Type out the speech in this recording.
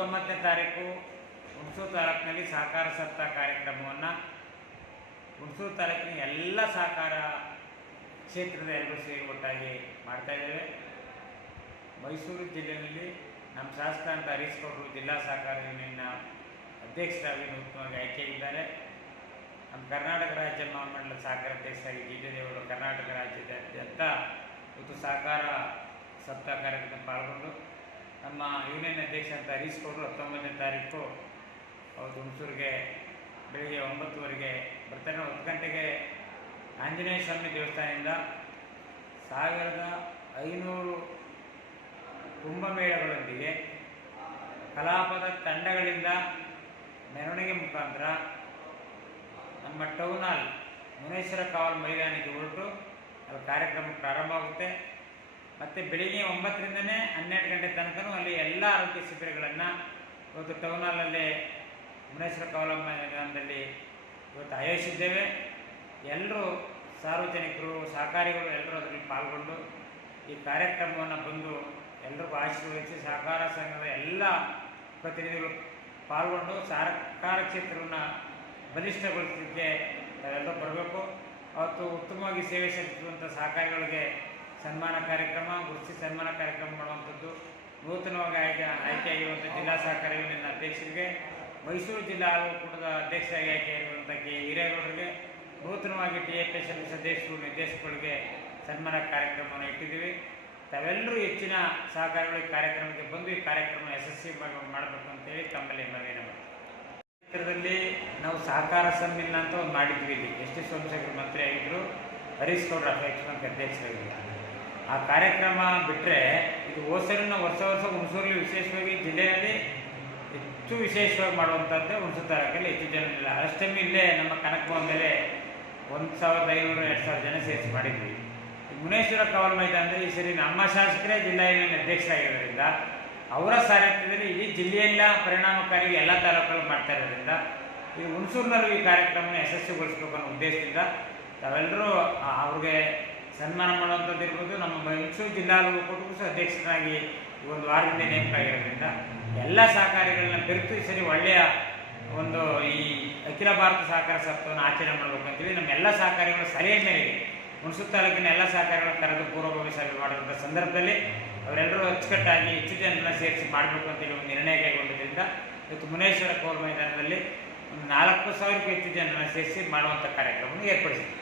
29ನೇ ತಾರೀಕು ಹುಣಸೂರು ತಾಲೂಕಿನಲ್ಲಿ ಸಹಕಾರ ಸಪ್ತಾಹ ಕಾರ್ಯಕ್ರಮವನ್ನು ಹುಣಸೂರು ತಾಲೂಕಿನ ಎಲ್ಲ ಸಹಕಾರ ಕ್ಷೇತ್ರದ ಎಲ್ಲರೂ ಸೇರಿ ಒಟ್ಟಾಗಿ ಮಾಡ್ತಾಯಿದ್ದೇವೆ. ಮೈಸೂರು ಜಿಲ್ಲೆಯಲ್ಲಿ ನಮ್ಮ ಶಾಸಕಾಂತ ಹರೀಶ್ ಗೌಡರು ಜಿಲ್ಲಾ ಸಹಕಾರ ಯೂನಿಯನ್ನ ಅಧ್ಯಕ್ಷರಾಗಿ ನೂತನವಾಗಿ ಆಯ್ಕೆಯಾಗಿದ್ದಾರೆ. ನಮ್ಮ ಕರ್ನಾಟಕ ರಾಜ್ಯ ಮಹಾಮಂಡಲ ಸಹಕಾರ ಅಧ್ಯಕ್ಷರಾಗಿ ಜಿಲ್ಲೆದೇವರು ಕರ್ನಾಟಕ ರಾಜ್ಯದಾದ್ಯಂತ ಇವತ್ತು ಸಹಕಾರ ಸಪ್ತಾಹ ಕಾರ್ಯಕ್ರಮ ಪಾಲ್ಗೊಂಡು ನಮ್ಮ ಯೂನಿಯನ್ ಅಧ್ಯಕ್ಷ ಅಂತ ಹರೀಶ್ ಗೌಡರು 19ನೇ ತಾರೀಕು ಅವತ್ತು ಹುಣಸೂರಿಗೆ ಬೆಳಿಗ್ಗೆ 9 ಬರ್ತಾರೆ. 10 ಗಂಟೆಗೆ ಆಂಜನೇಯ ಸ್ವಾಮಿ ದೇವಸ್ಥಾನದಿಂದ 1500 ಕುಂಭಮೇಳಗಳೊಂದಿಗೆ ಕಲಾಪದ ತಂಡಗಳಿಂದ ಮೆರವಣಿಗೆ ಮುಖಾಂತರ ನಮ್ಮ ಟೌನ್ ಹಾಲ್ ಮುನೇಶ್ವರ ಕಾವಲ್ ಮೈದಾನಕ್ಕೆ ಹೊರಟು ಅಲ್ಲಿ ಕಾರ್ಯಕ್ರಮ ಪ್ರಾರಂಭ ಆಗುತ್ತೆ. ಮತ್ತು ಬೆಳಿಗ್ಗೆ 9ರಿಂದನೇ 12 ಗಂಟೆ ತನಕನೂ ಅಲ್ಲಿ ಎಲ್ಲ ಆರೋಗ್ಯ ಶಿಬಿರಗಳನ್ನು ಇವತ್ತು ಟೌನ್ ಹಾಲಲ್ಲಿ ಮುನೇಶ್ವರ ಕಾವಲ್ ಮೈದಾನದಲ್ಲಿ ಇವತ್ತು ಆಯೋಜಿಸಿದ್ದೇವೆ. ಎಲ್ಲರೂ ಸಾರ್ವಜನಿಕರು ಸಹಕಾರಿಗಳು ಎಲ್ಲರೂ ಅದರಲ್ಲಿ ಪಾಲ್ಗೊಂಡು ಈ ಕಾರ್ಯಕ್ರಮವನ್ನು ಬಂದು ಎಲ್ರಿಗೂ ಆಶೀರ್ವದಿಸಿ ಸಹಕಾರ ಸಂಘದ ಎಲ್ಲ ಪ್ರತಿನಿಧಿಗಳು ಪಾಲ್ಗೊಂಡು ಸಹಕಾರ ಕ್ಷೇತ್ರವನ್ನು ಬಲಿಷ್ಠಗೊಳಿಸಲಿಕ್ಕೆ ನಾವೆಲ್ಲರೂ ಬರಬೇಕು. ಅವತ್ತು ಉತ್ತಮವಾಗಿ ಸೇವೆ ಸಲ್ಲಿಸುವಂಥ ಸಹಕಾರಿಗಳಿಗೆ ಸನ್ಮಾನ ಕಾರ್ಯಕ್ರಮ, ಗುರುತಿಸಿ ಸನ್ಮಾನ ಕಾರ್ಯಕ್ರಮ ಮಾಡುವಂಥದ್ದು, ನೂತನವಾಗಿ ಆಯ್ಕೆಯಾಗಿರುವಂಥ ಜಿಲ್ಲಾ ಸಹಕಾರ ಯೂನಿಯನ್ ಅಧ್ಯಕ್ಷರಿಗೆ, ಮೈಸೂರು ಜಿಲ್ಲಾ ಒಕ್ಕೂಟದ ಅಧ್ಯಕ್ಷರಾಗಿ ಆಯ್ಕೆಯಾಗಿರುವಂಥ ಕೆ ಹಿರೇಗೌಡರಿಗೆ, ನೂತನವಾಗಿ TFS ಅಧ್ಯಕ್ಷರು ನಿರ್ದೇಶಕರಿಗೆ ಸನ್ಮಾನ ಕಾರ್ಯಕ್ರಮವನ್ನು ಇಟ್ಟಿದ್ದೀವಿ. ತಾವೆಲ್ಲರೂ ಹೆಚ್ಚಿನ ಸಹಕಾರಿಗಳಿಗೆ ಕಾರ್ಯಕ್ರಮಕ್ಕೆ ಬಂದು ಈ ಕಾರ್ಯಕ್ರಮ ಯಶಸ್ವಿ ಮಾಡಬೇಕು ಅಂತೇಳಿ ತಮ್ಮಲ್ಲಿ ಮನವಿಯನ್ನು ಮಾಡ್ತೀವಿ. ಕ್ಷೇತ್ರದಲ್ಲಿ ನಾವು ಸಹಕಾರ ಸಮ್ಮಿಲನ ಅಂತ ಒಂದು ಮಾಡಿದ್ವಿ. ಇಲ್ಲಿ ಎಸ್ ಟಿ ಸೋಮಶೇಖರ್ ಮಂತ್ರಿ ಆಗಿದ್ದರು, ಹರೀಶ್ ಗೌಡ್ರ ಅಧ್ಯಕ್ಷ ಅಧ್ಯಕ್ಷರಾಗಿದ್ದರು. ಆ ಕಾರ್ಯಕ್ರಮ ಬಿಟ್ಟರೆ ಇದು ನಾವು ವರ್ಷ ಹುಣಸೂರಲ್ಲಿ ವಿಶೇಷವಾಗಿ ಜಿಲ್ಲೆಯಲ್ಲಿ ಹೆಚ್ಚು ವಿಶೇಷವಾಗಿ ಮಾಡುವಂಥದ್ದೇ ಹುಣಸೂರು ತಾಲೂಕಲ್ಲಿ ಹೆಚ್ಚು ಜನ ಇಲ್ಲ. ಅಷ್ಟಮಿ ಇಲ್ಲೇ ನಮ್ಮ ಕನಕಭವನ ಮೇಲೆ 1500-2000 ಜನ ಸೇರಿಸಿ ಮಾಡಿದ್ವಿ. ಮುನೇಶ್ವರ ಕಾವಲ್ ಮೈದಾನದಲ್ಲಿ ಈ ಸರಿ ನಮ್ಮ ಶಾಸಕರೇ ಜಿಲ್ಲಾ ಯೂನಿಯನ್ ಅಧ್ಯಕ್ಷರಾಗಿರೋದ್ರಿಂದ ಅವರ ಸಾರಥ್ಯದಲ್ಲಿ ಇಡೀ ಜಿಲ್ಲೆಯೆಲ್ಲ ಪರಿಣಾಮಕಾರಿ ಎಲ್ಲ ತಾಲೂಕುಗಳು ಮಾಡ್ತಾ ಇರೋದ್ರಿಂದ ಈ ಹುಣಸೂರಿನಲ್ಲೂ ಈ ಕಾರ್ಯಕ್ರಮನ ಯಶಸ್ವಿಗೊಳಿಸಬೇಕು ಅನ್ನೋ ಉದ್ದೇಶದಿಂದ ತಾವೆಲ್ಲರೂ ಅವ್ರಿಗೆ ಸನ್ಮಾನ ಮಾಡುವಂಥದ್ದು ಇರ್ಬೋದು. ನಮ್ಮ ಮೈಸೂರು ಜಿಲ್ಲಾ ಒಕ್ಕೂಟಕ್ಕೂ ಸಹ ಅಧ್ಯಕ್ಷರಾಗಿ ಒಂದು ವಾರದಿಂದ ನೇಮಕ ಆಗಿರೋದ್ರಿಂದ ಎಲ್ಲ ಸಹಕಾರಿಗಳನ್ನ ಬೆರೆತು ಈ ಸರಿ ಒಳ್ಳೆಯ ಒಂದು ಈ ಅಖಿಲ ಭಾರತ ಸಹಕಾರ ಸಪ್ತಾಹವನ್ನು ಆಚರಣೆ ಮಾಡಬೇಕು ಅಂತೇಳಿ ನಮ್ಮೆಲ್ಲ ಸಹಕಾರಿಗಳ ಸಲಹೆ ಮೇರೆಗೆ ಹುಣಸೂರು ತಾಲೂಕಿನ ಎಲ್ಲ ಸಹಕಾರಿಗಳನ್ನು ಕರೆದು ಪೂರ್ವಭಾವಿ ಸಭೆ ಮಾಡುವಂಥ ಸಂದರ್ಭದಲ್ಲಿ ಅವರೆಲ್ಲರೂ ಅಚ್ಚುಕಟ್ಟಾಗಿ ಹೆಚ್ಚು ಜನರನ್ನ ಸೇರಿಸಿ ಮಾಡಬೇಕು ಅಂತೇಳಿ ಒಂದು ನಿರ್ಣಯ ಕೈಗೊಂಡಿದ್ದರಿಂದ ಇವತ್ತು ಮುನೇಶ್ವರ ಕಾವಲ್ ಮೈದಾನದಲ್ಲಿ ಒಂದು 4000ಕ್ಕೂ ಹೆಚ್ಚು ಜನರನ್ನು ಸೇರಿಸಿ ಮಾಡುವಂಥ ಕಾರ್ಯಕ್ರಮವನ್ನು ಏರ್ಪಡಿಸಿದೆ.